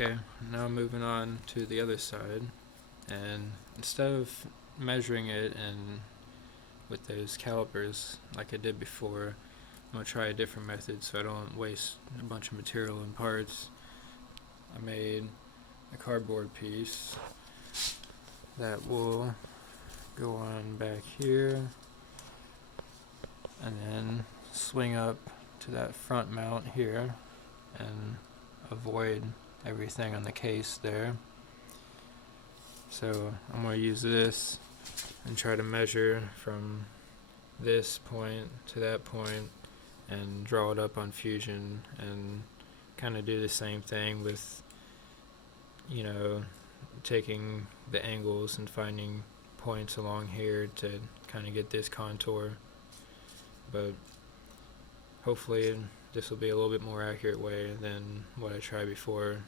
Okay, now moving on to the other side, and instead of measuring it and with those calipers like I did before, I'm going to try a different method so I don't waste a bunch of material and parts. I made a cardboard piece that will go on back here and then swing up to that front mount here and avoid everything on the case there. So I'm going to use this and try to measure from this point to that point and draw it up on Fusion and kind of do the same thing with, you know, taking the angles and finding points along here to kind of get this contour. But hopefully this will be a little bit more accurate way than what I tried before.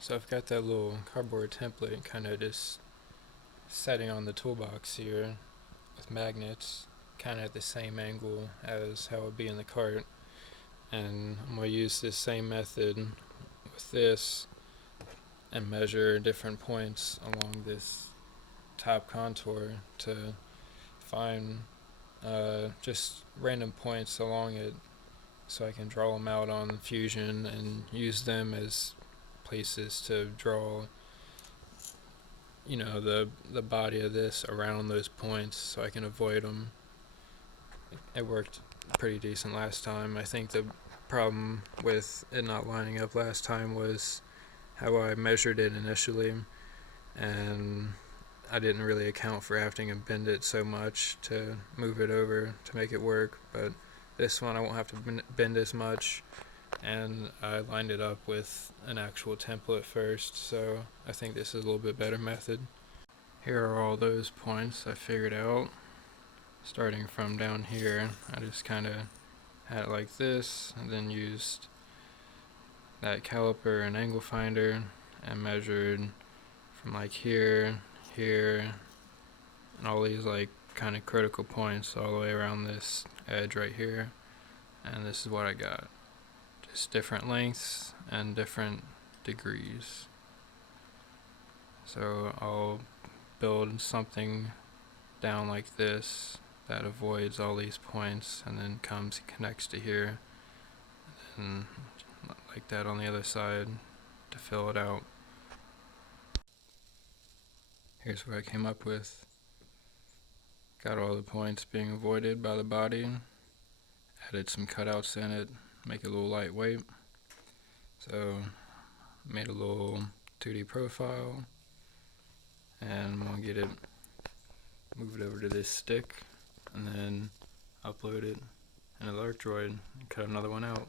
So I've got that little cardboard template kind of just setting on the toolbox here with magnets kind of at the same angle as how it would be in the cart, and I'm going to use this same method with this and measure different points along this top contour to find just random points along it so I can draw them out on Fusion and use them as places to draw, you know, the body of this around those points so I can avoid them. It worked pretty decent last time. I think the problem with it not lining up last time was how I measured it initially, and I didn't really account for having to bend it so much to move it over to make it work. But this one I won't have to bend as much, and I lined it up with an actual template first, so I think this is a little bit better method. Here are all those points I figured out. Starting from down here, I just kind of had it like this and then used that caliper and angle finder and measured from like here, here, and all these like kind of critical points all the way around this edge right here, and this is what I got. Just different lengths and different degrees. So I'll build something down like this that avoids all these points and then connects to here, and like that on the other side to fill it out. Here's what I came up with. Got all the points being avoided by the body, added some cutouts in it, make it a little lightweight. So made a little 2D profile, and I'm gonna get it, move it over to this stick, and then upload it into the Arcdroid and cut another one out.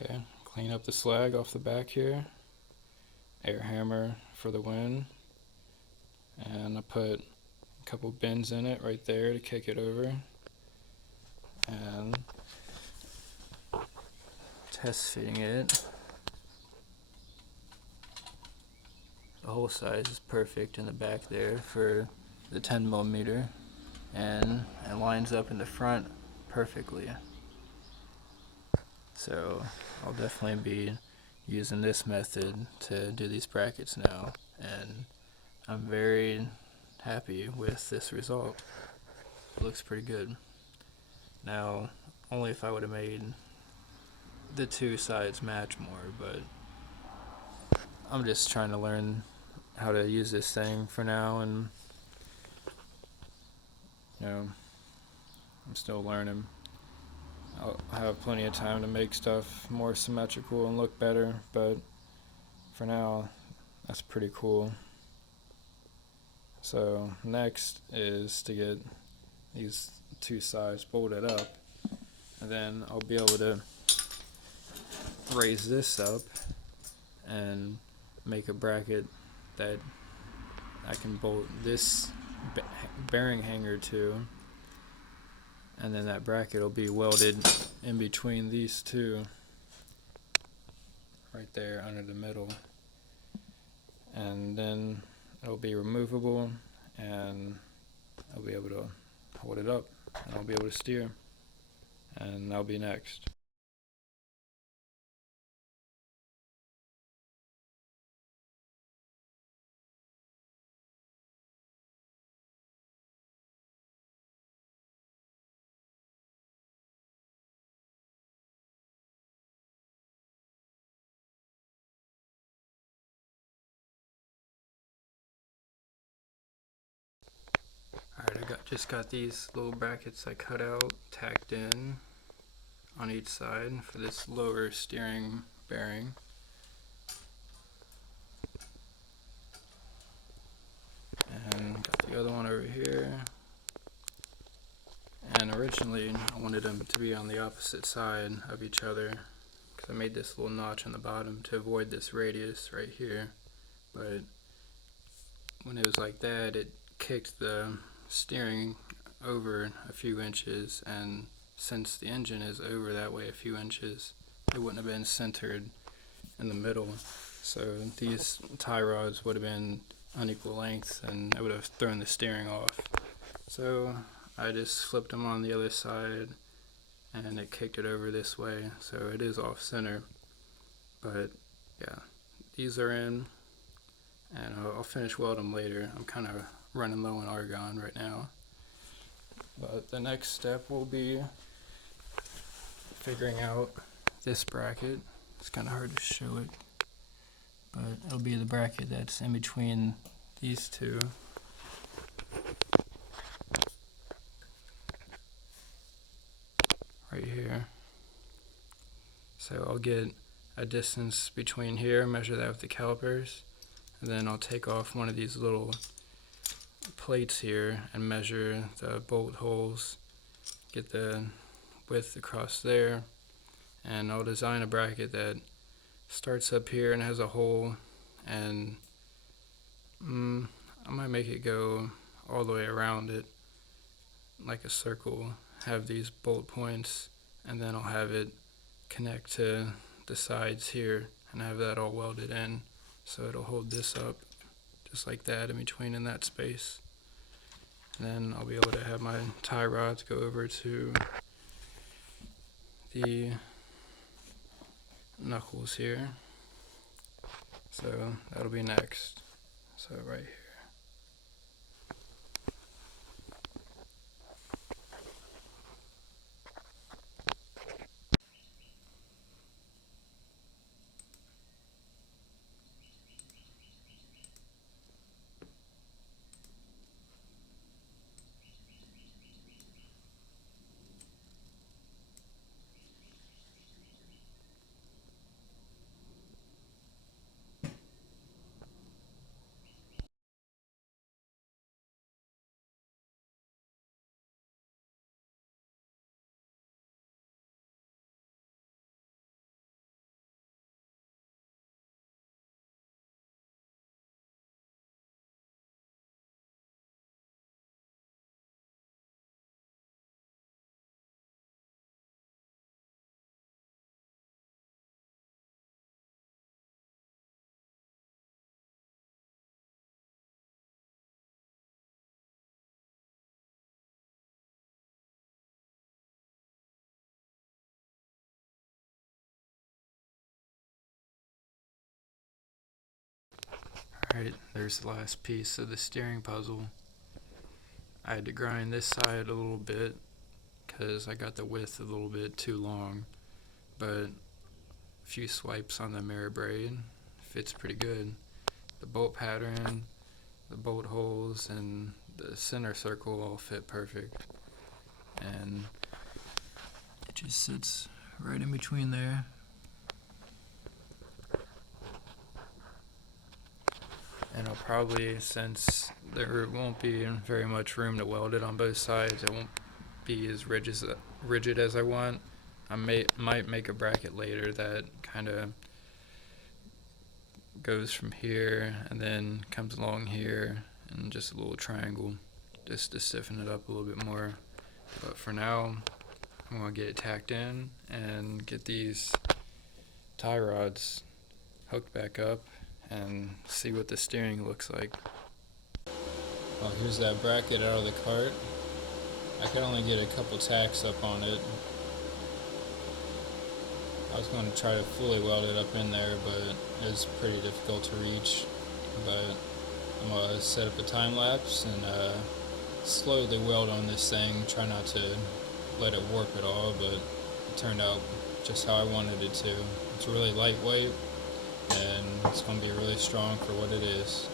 Okay, clean up the slag off the back here, air hammer for the wind, and I put a couple bends in it right there to kick it over, and test fitting it. The hole size is perfect in the back there for the 10mm, and it lines up in the front perfectly. So I'll definitely be using this method to do these brackets now, and I'm very happy with this result. It looks pretty good. Now, only if I would have made the two sides match more, but I'm just trying to learn how to use this thing for now, and I'm still learning. I'll have plenty of time to make stuff more symmetrical and look better, but for now, that's pretty cool. So next is to get these two sides bolted up, and then I'll be able to raise this up and make a bracket that I can bolt this bearing hanger to, and then that bracket will be welded in between these two right there under the middle, and then it'll be removable and I'll be able to hold it up and I'll be able to steer, and that'll be next. Alright, I just got these little brackets I cut out tacked in on each side for this lower steering bearing. And got the other one over here. And originally I wanted them to be on the opposite side of each other, because I made this little notch on the bottom to avoid this radius right here. But when it was like that, it kicked the steering over a few inches, and since the engine is over that way a few inches, it wouldn't have been centered in the middle. So these tie rods would have been unequal lengths and I would have thrown the steering off. So I just flipped them on the other side and it kicked it over this way, so it is off center. But yeah, these are in, and I'll finish welding them later. I'm kind of running low on argon right now. But the next step will be figuring out this bracket. It's kind of hard to show it, but it'll be the bracket that's in between these two. Right here. So I'll get a distance between here, measure that with the calipers, and then I'll take off one of these little plates here and measure the bolt holes, get the width across there, and I'll design a bracket that starts up here and has a hole, and I might make it go all the way around it like a circle, have these bolt points, and then I'll have it connect to the sides here and have that all welded in, so it'll hold this up just like that in between in that space. And then I'll be able to have my tie rods go over to the knuckles here. So that'll be next. So right here. Alright, there's the last piece of the steering puzzle. I had to grind this side a little bit because I got the width a little bit too long, but a few swipes on the mirror braid fits pretty good. The bolt pattern, the bolt holes, and the center circle all fit perfect, and it just sits right in between there. And I'll probably, since there won't be very much room to weld it on both sides, it won't be as rigid as I want. I might make a bracket later that kind of goes from here and then comes along here, and just a little triangle just to stiffen it up a little bit more. But for now, I'm going to get it tacked in and get these tie rods hooked back up and see what the steering looks like. Well, here's that bracket out of the cart. I could only get a couple tacks up on it. I was going to try to fully weld it up in there, but it was pretty difficult to reach. But I'm going to set up a time lapse and slowly weld on this thing, try not to let it warp at all, but it turned out just how I wanted it to. It's really lightweight, and it's going to be really strong for what it is.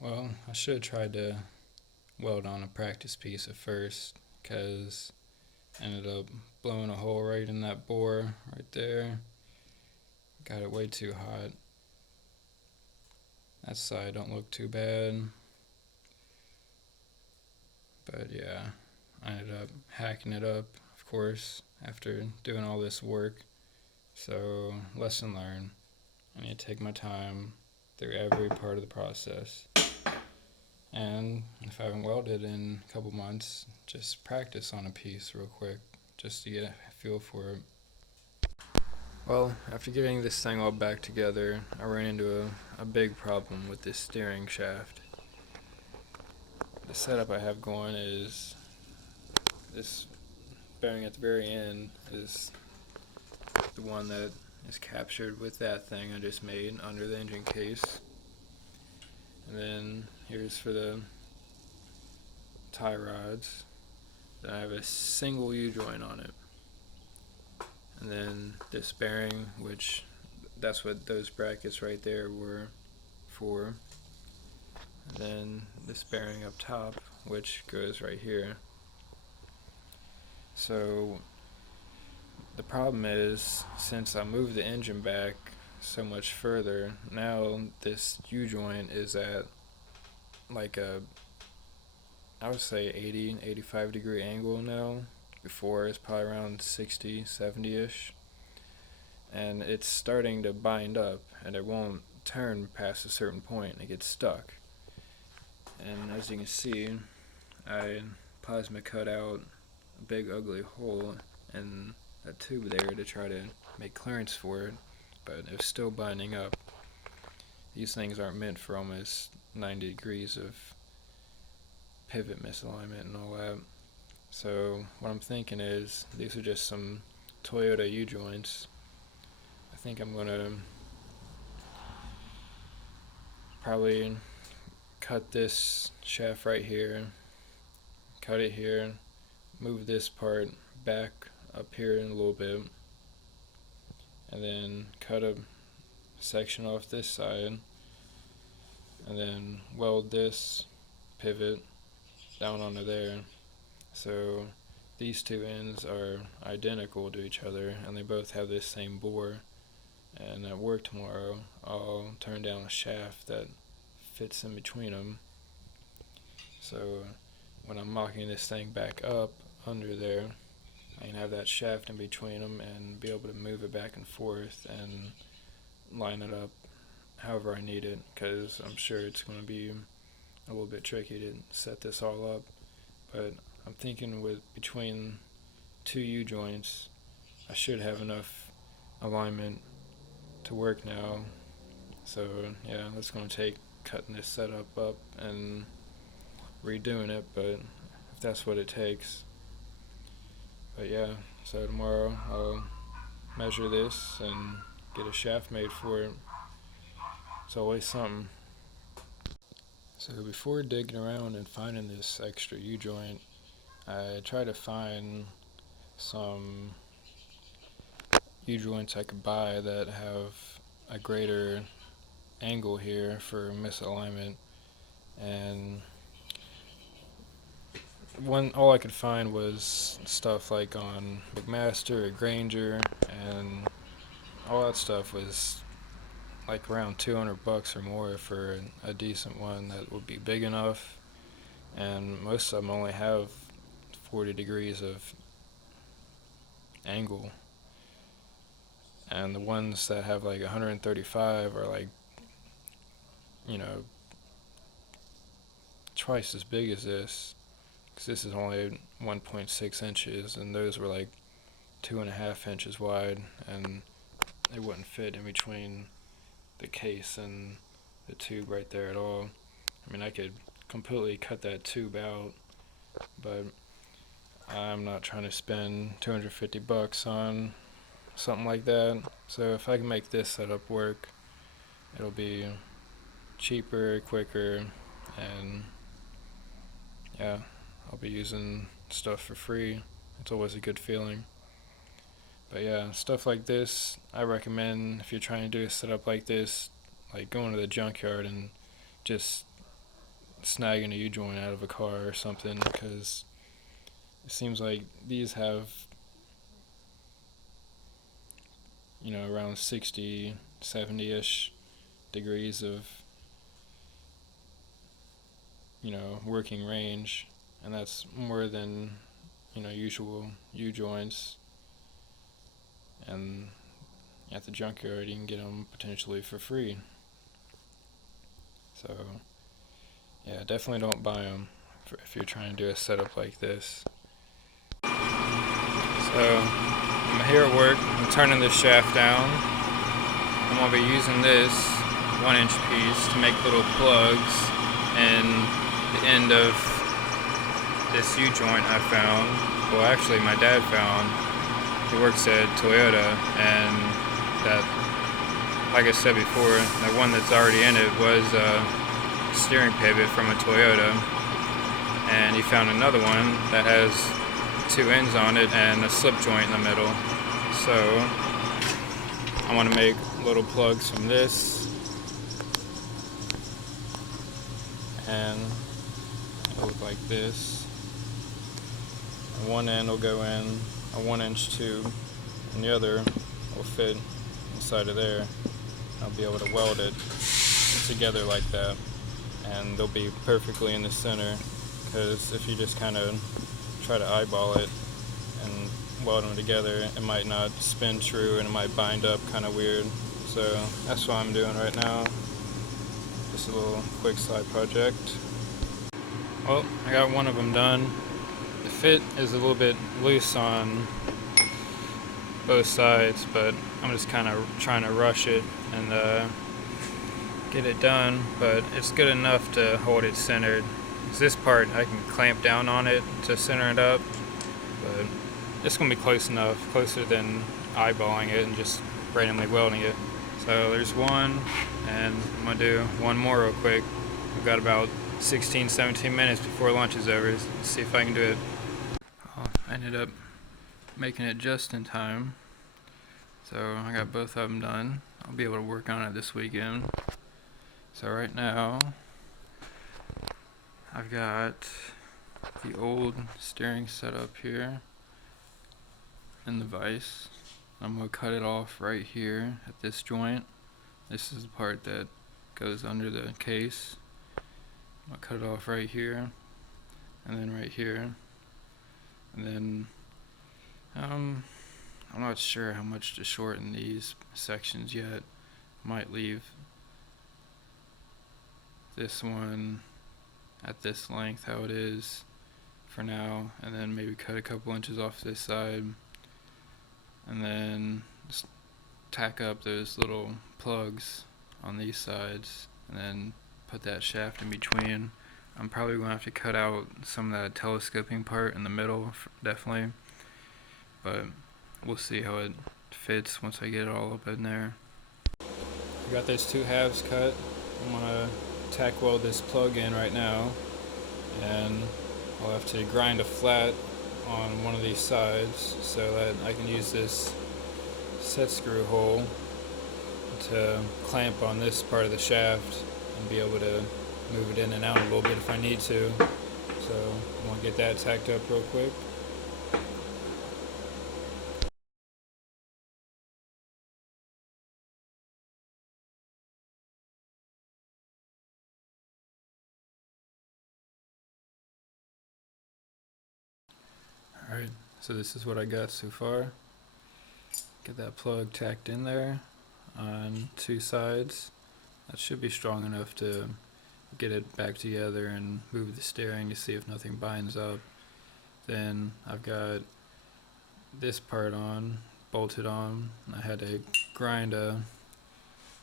Well, I should have tried to weld on a practice piece at first, because I ended up blowing a hole right in that bore right there. Got it way too hot. That side don't look too bad. But yeah, I ended up hacking it up, of course, after doing all this work. So, lesson learned. I need to take my time through every part of the process. And if I haven't welded in a couple months, just practice on a piece real quick, just to get a feel for it. Well, after getting this thing all back together, I ran into a big problem with this steering shaft. The setup I have going is this bearing at the very end is the one that is captured with that thing I just made under the engine case. And then here's for the tie rods. Then I have a single U-joint on it. And then this bearing, which that's what those brackets right there were for. And then this bearing up top, which goes right here. So the problem is, since I moved the engine back so much further, now this U-joint is at like I would say 80, 85 degree angle now. Before it's probably around 60, 70-ish. And it's starting to bind up, and it won't turn past a certain point. It gets stuck. And as you can see, I plasma cut out a big ugly hole in a tube there to try to make clearance for it, but it's still binding up. These things aren't meant for almost 90 degrees of pivot misalignment and all that. So what I'm thinking is, these are just some Toyota U-joints. I think I'm gonna probably cut this shaft right here, cut it here, move this part back up here in a little bit, and then cut a section off this side, and then weld this pivot down onto there. So these two ends are identical to each other, and they both have this same bore. And at work tomorrow, I'll turn down a shaft that fits in between them. So when I'm mocking this thing back up under there, I can have that shaft in between them and be able to move it back and forth and line it up however I need it, because I'm sure it's going to be a little bit tricky to set this all up. But I'm thinking with between two U-joints, I should have enough alignment to work now. So yeah, that's going to take cutting this setup up and redoing it, but if that's what it takes. But yeah, so tomorrow I'll measure this and get a shaft made for it. It's always something. So before digging around and finding this extra U-joint, I try to find some U-joints I could buy that have a greater angle here for misalignment, and all I could find was stuff like on McMaster or Granger, and all that stuff was like around $200 or more for a decent one that would be big enough, and most of them only have 40 degrees of angle, and the ones that have like 135 are like, you know, twice as big as this, because this is only 1.6 inches and those were like 2.5 inches wide, and they wouldn't fit in between the case and the tube right there at all. I mean, I could completely cut that tube out, but I'm not trying to spend $250 on something like that. So if I can make this setup work, it'll be cheaper, quicker, and yeah, I'll be using stuff for free. It's always a good feeling. But yeah, stuff like this, I recommend if you're trying to do a setup like this, like going to the junkyard and just snagging a U-joint out of a car or something, because it seems like these have, you know, around 60, 70-ish degrees of, you know, working range, and that's more than, you know, usual U-joints. And at the junkyard you can get them potentially for free. So yeah, definitely don't buy them if you're trying to do a setup like this. So I'm here at work, I'm turning this shaft down. I'm going to be using this 1-inch piece to make little plugs in the end of this U-joint I found. Well, actually my dad found. He works at Toyota, and that, like I said before, that one that's already in it was a steering pivot from a Toyota, and he found another one that has 2 ends on it and a slip joint in the middle. So I want to make little plugs from this, and it'll look like this. And one end will go in a 1-inch tube, and the other will fit inside of there. I'll be able to weld it together like that, and they'll be perfectly in the center, because if you just kind of try to eyeball it and weld them together, it might not spin true and it might bind up kind of weird. So that's what I'm doing right now. Just a little quick side project. Well, I got one of them done. The fit is a little bit loose on both sides, but I'm just kind of trying to rush it and get it done, but it's good enough to hold it centered. 'Cause this part I can clamp down on it to center it up, but it's gonna be close enough, closer than eyeballing it and just randomly welding it. So there's one, and I'm gonna do one more real quick. We've got about 16-17 minutes before lunch is over. Let's see if I can do it. I ended up making it just in time, so I got both of them done. I'll be able to work on it this weekend. So right now I've got the old steering setup here and the vise. I'm going to cut it off right here at this joint. This is the part that goes under the case. I'll cut it off right here, and then right here, and then I'm not sure how much to shorten these sections yet. Might leave this one at this length how it is for now, and then maybe cut a couple inches off this side, and then just tack up those little plugs on these sides, and then put that shaft in between. I'm probably going to have to cut out some of that telescoping part in the middle, definitely, but we'll see how it fits once I get it all up in there. I got those two halves cut. I'm going to tack weld this plug in right now, and I'll have to grind a flat on one of these sides so that I can use this set screw hole to clamp on this part of the shaft and be able to move it in and out a little bit if I need to. So I'm going to get that tacked up real quick. Alright, so this is what I got so far. Get that plug tacked in there on two sides. That should be strong enough to get it back together and move the steering to see if nothing binds up. Then I've got this part on, bolted on. I had to grind a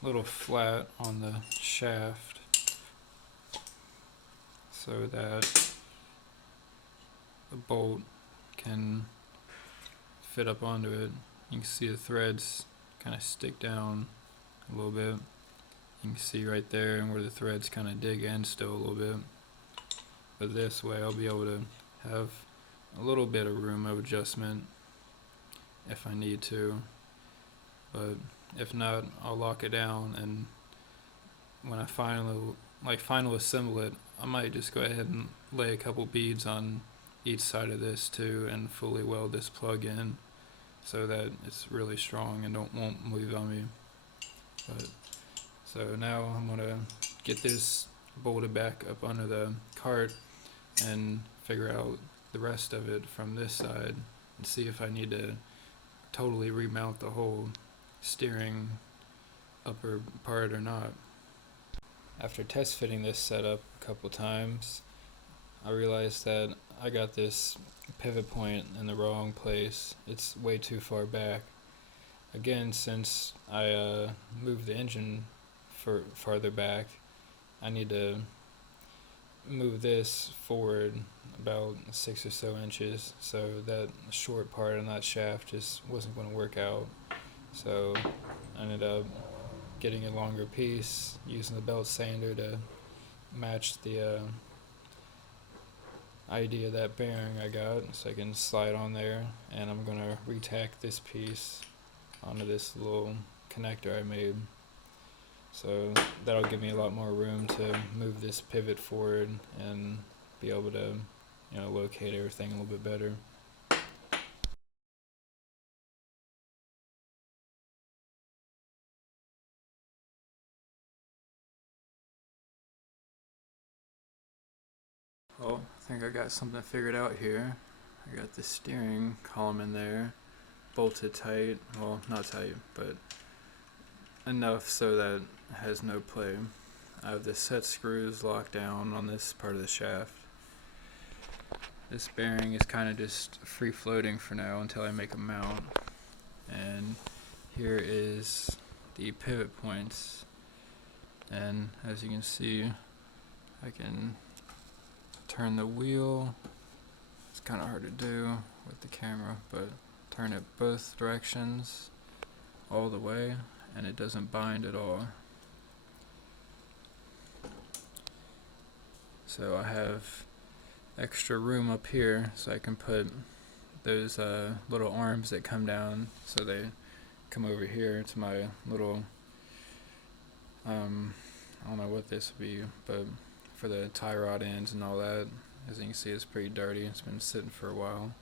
little flat on the shaft so that the bolt can fit up onto it. You can see the threads kind of stick down a little bit. You can see right there where the threads kind of dig in still a little bit. But this way I'll be able to have a little bit of room of adjustment if I need to. But if not, I'll lock it down, and when I final assemble it, I might just go ahead and lay a couple beads on each side of this too and fully weld this plug in so that it's really strong and won't move on me. But so now I'm gonna get this bolted back up under the cart and figure out the rest of it from this side and see if I need to totally remount the whole steering upper part or not. After test fitting this setup a couple times, I realized that I got this pivot point in the wrong place. It's way too far back. Again, since I moved the engine farther back, I need to move this forward about 6 or so inches, so that short part on that shaft just wasn't going to work out. So I ended up getting a longer piece, using the belt sander to match the idea of that bearing I got, so I can slide on there, and I'm going to retack this piece onto this little connector I made. So that'll give me a lot more room to move this pivot forward and be able to, locate everything a little bit better. Well, I think I got something figured out here. I got the steering column in there, bolted tight. Well, not tight, but enough so that it has no play. I have the set screws locked down on this part of the shaft. This bearing is kind of just free floating for now until I make a mount. And here is the pivot points And as you can see, I can turn the wheel. It's kind of hard to do with the camera, but turn it both directions all the way and it doesn't bind at all. So I have extra room up here so I can put those little arms that come down, so they come over here to my little I don't know what this would be, but for the tie rod ends and all that. As you can see, it's pretty dirty. It's been sitting for a while.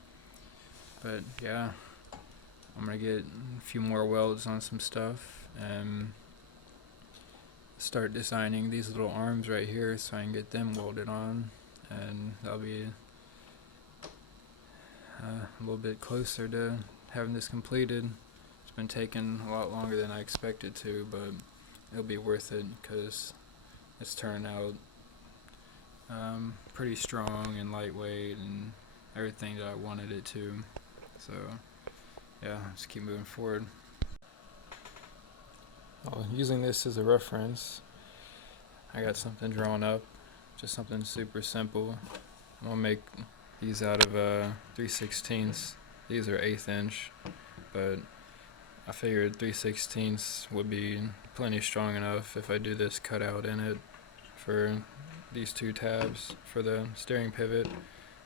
But yeah, I'm gonna get a few more welds on some stuff and start designing these little arms right here so I can get them welded on, and that'll be a little bit closer to having this completed. It's been taking a lot longer than I expected to, but it'll be worth it because it's turned out pretty strong and lightweight and everything that I wanted it to. So yeah, just keep moving forward. Using this as a reference, I got something drawn up, just something super simple. I'm gonna make these out of 3/16. These are 1/8 inch, but I figured 3/16 would be plenty strong enough if I do this cutout in it for these two tabs for the steering pivot.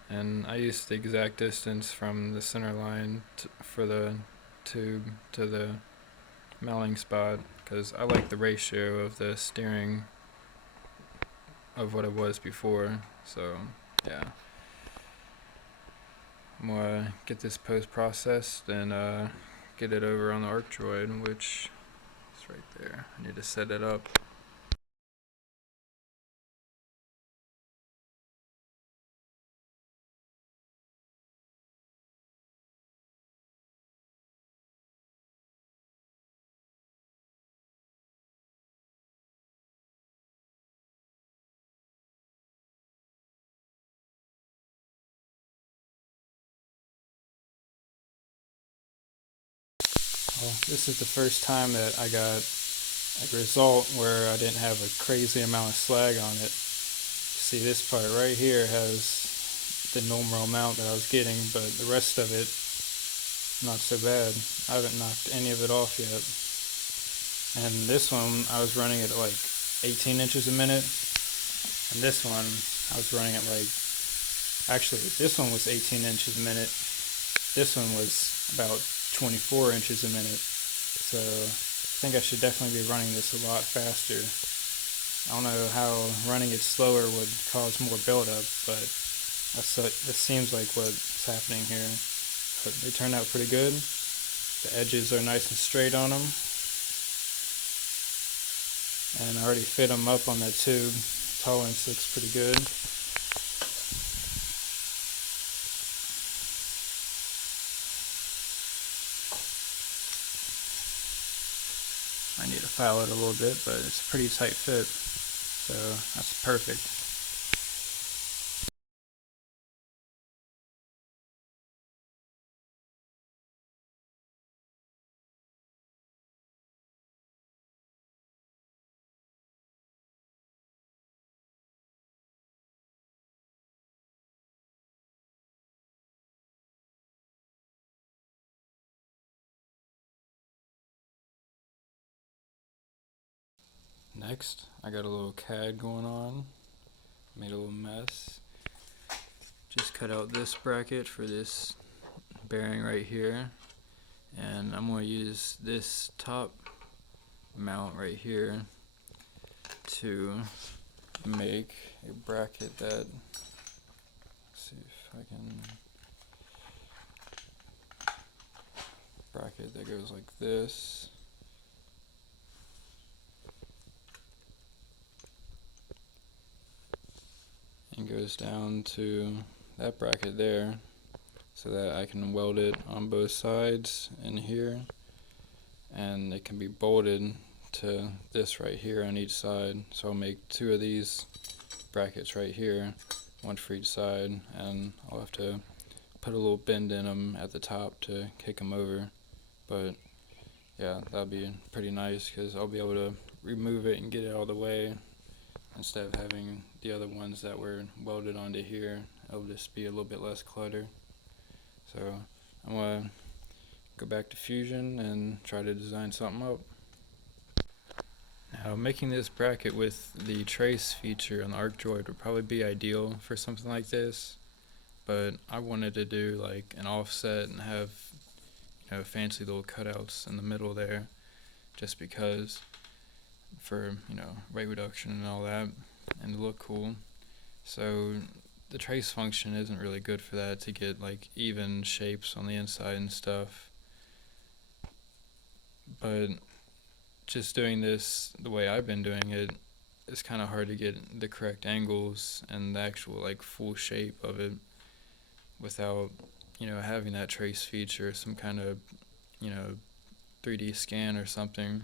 And I used the exact distance from the center line for the tube to the mounting spot because I like the ratio of the steering of what it was before. So yeah, I'm gonna get this post processed and get it over on the Arcdroid, which is right there. I need to set it up. Well, this is the first time that I got a result where I didn't have a crazy amount of slag on it. See, this part right here has the normal amount that I was getting, but the rest of it, not so bad. I haven't knocked any of it off yet. And this one, I was running at like 18 inches a minute, and this one, I was running at like, actually, this one was 18 inches a minute. This one was about 24 inches a minute. So I think I should definitely be running this a lot faster. I don't know how running it slower would cause more buildup, but that seems like what's happening here. But they turned out pretty good. The edges are nice and straight on them. And I already fit them up on that tube. Tolerance looks pretty good. I need to file it a little bit, but it's a pretty tight fit, so that's perfect. Next, I got a little CAD going on. Made a little mess. Just cut out this bracket for this bearing right here, and I'm going to use this top mount right here to make a bracket that, let's see if I can, bracket that goes like this. And goes down to that bracket there, so that I can weld it on both sides in here, and it can be bolted to this right here on each side. So I'll make two of these brackets right here, one for each side, and I'll have to put a little bend in them at the top to kick them over. But yeah, that'll be pretty nice because I'll be able to remove it and get it out of the way instead of having the other ones that were welded onto here. It'll just be a little bit less clutter. So I'm going to go back to Fusion and try to design something up. Now, making this bracket with the trace feature on the Arcdroid would probably be ideal for something like this, but I wanted to do like an offset and have, you know, fancy little cutouts in the middle there, just because, for, you know, weight reduction and all that, and to look cool. So the trace function isn't really good for that, to get like even shapes on the inside and stuff. But just doing this the way I've been doing it, it's kind of hard to get the correct angles and the actual like full shape of it without, you know, having that trace feature, some kind of, you know, 3D scan or something.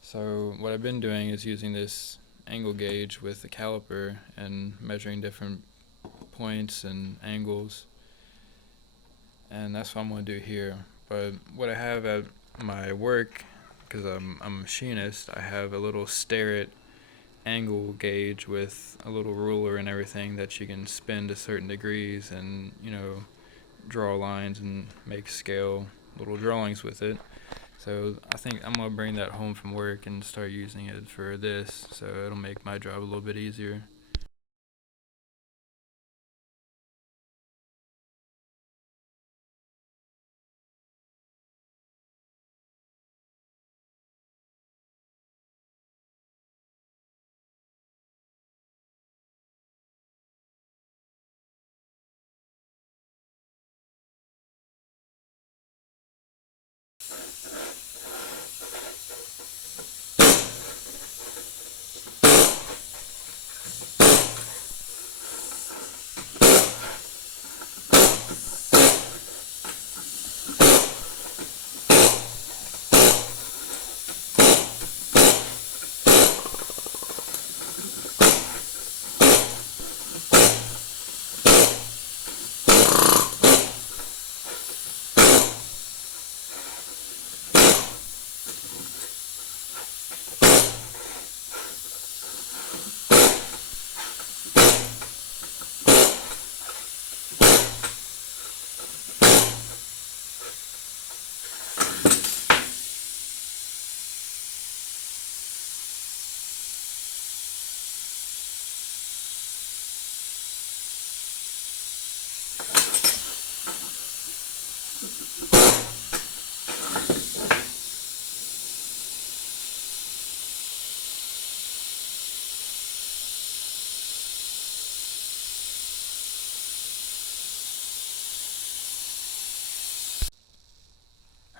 So what I've been doing is using this angle gauge with the caliper and measuring different points and angles, and that's what I'm going to do here. But what I have at my work, because I'm a machinist, I have a little Starrett angle gauge with a little ruler and everything that you can spin to certain degrees and, you know, draw lines and make scale little drawings with it. So I think I'm going to bring that home from work and start using it for this, so it'll make my job a little bit easier.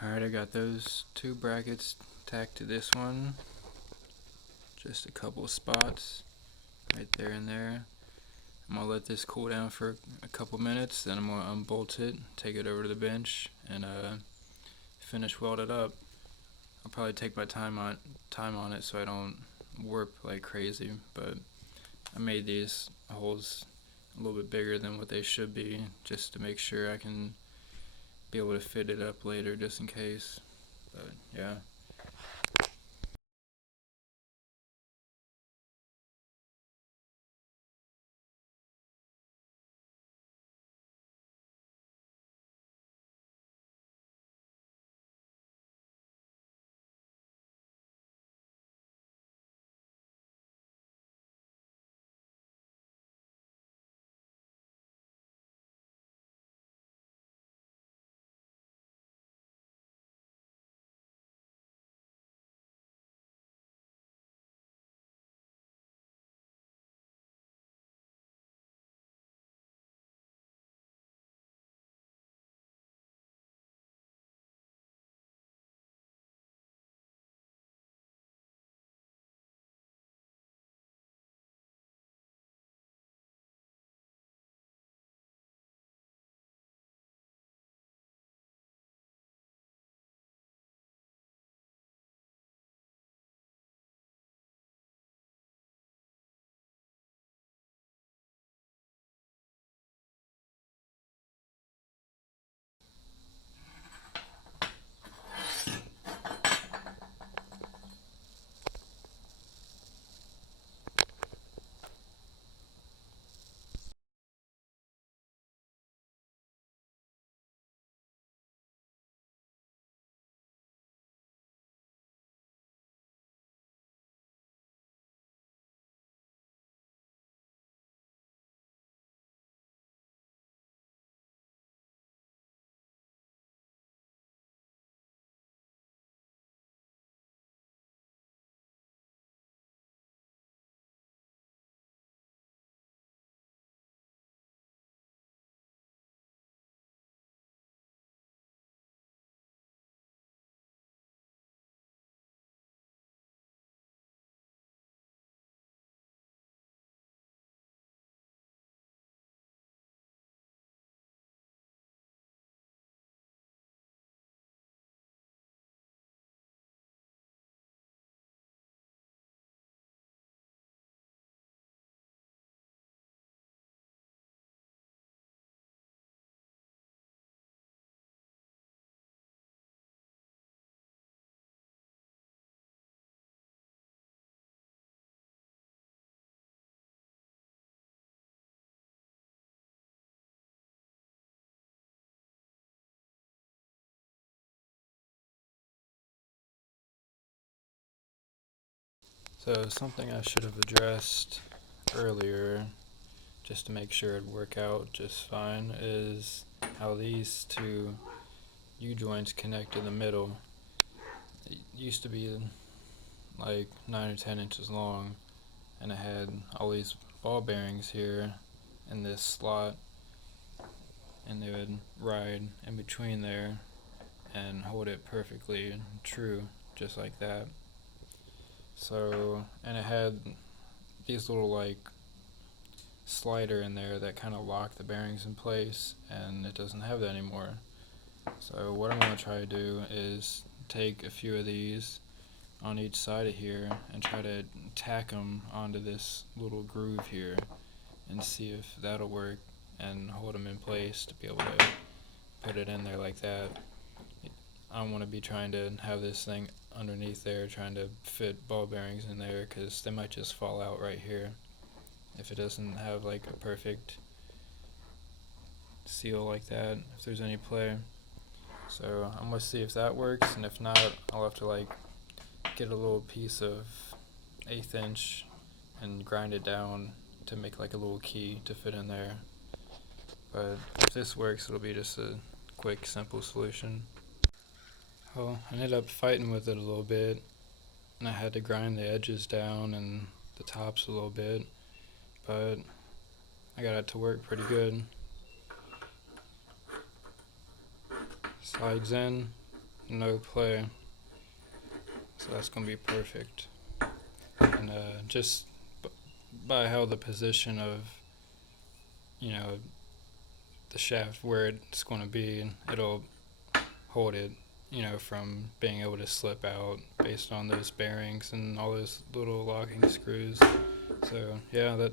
Alright, I got those two brackets tacked to this one. Just a couple spots right there and there. I'm going to let this cool down for a couple minutes, then I'm going to unbolt it, take it over to the bench, and finish weld it up. I'll probably take my time on it so I don't warp like crazy, but I made these holes a little bit bigger than what they should be, just to make sure I can be able to fit it up later, just in case. But yeah. So something I should have addressed earlier, just to make sure it'd work out just fine, is how these two U-joints connect in the middle. It used to be like 9 or 10 inches long, and it had all these ball bearings here in this slot, and they would ride in between there and hold it perfectly true, just like that. So, and it had these little like slider in there that kind of lock the bearings in place, and it doesn't have that anymore. So what I'm going to try to do is take a few of these on each side of here and try to tack them onto this little groove here and see if that'll work and hold them in place to be able to put it in there like that. I don't want to be trying to have this thing underneath there trying to fit ball bearings in there, because they might just fall out right here if it doesn't have like a perfect seal like that, if there's any play. So I'm going to see if that works, and if not, I'll have to like get a little piece of 1/8 inch and grind it down to make like a little key to fit in there. But if this works, it'll be just a quick, simple solution. Well, I ended up fighting with it a little bit, and I had to grind the edges down and the tops a little bit, but I got it to work pretty good. Slides in, no play, so that's going to be perfect. And just by how the position of, the shaft where it's going to be, it'll hold it, from being able to slip out based on those bearings and all those little locking screws. So yeah, that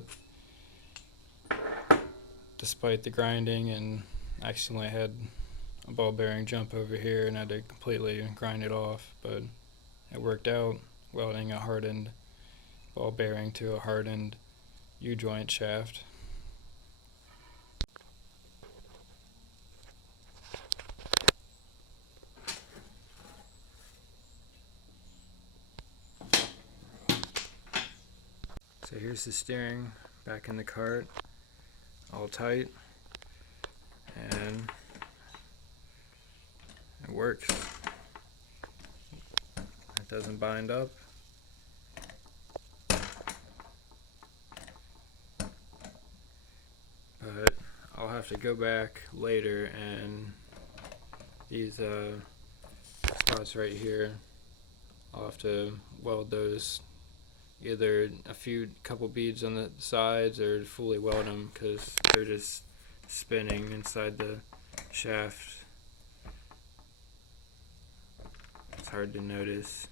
despite the grinding, and accidentally had a ball bearing jump over here and I had to completely grind it off, but it worked out, welding a hardened ball bearing to a hardened U-joint shaft. So here's the steering back in the cart, all tight, and it works. It doesn't bind up. But I'll have to go back later, and these spots right here, I'll have to weld those, either a couple beads on the sides or fully weld them, because they're just spinning inside the shaft. It's hard to notice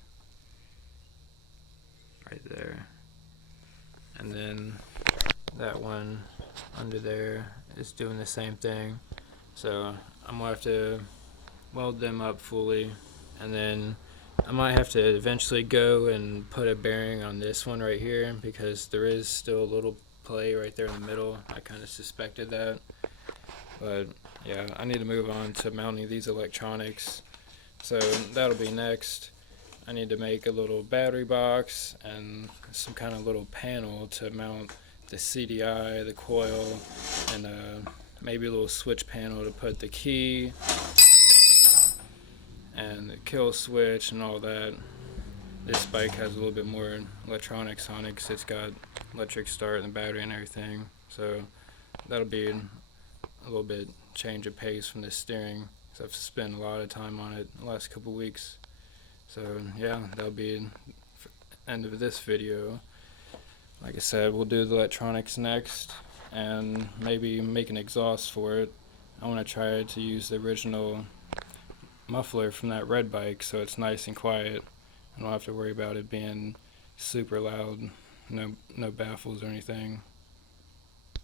right there. And then that one under there is doing the same thing. So I'm gonna have to weld them up fully, and then I might have to eventually go and put a bearing on this one right here, because there is still a little play right there in the middle. I kind of suspected that, but yeah, I need to move on to mounting these electronics, so that'll be next. I need to make a little battery box and some kind of little panel to mount the CDI, the coil, and maybe a little switch panel to put the key and the kill switch and all that. This bike has a little bit more electronics on it, because it's got electric start and the battery and everything, so that'll be a little bit change of pace from the steering, because I've spent a lot of time on it the last couple weeks. So yeah, that'll be the end of this video. Like I said, we'll do the electronics next, and maybe make an exhaust for it. I want to try to use the original muffler from that red bike, so it's nice and quiet. I don't have to worry about it being super loud, no baffles or anything.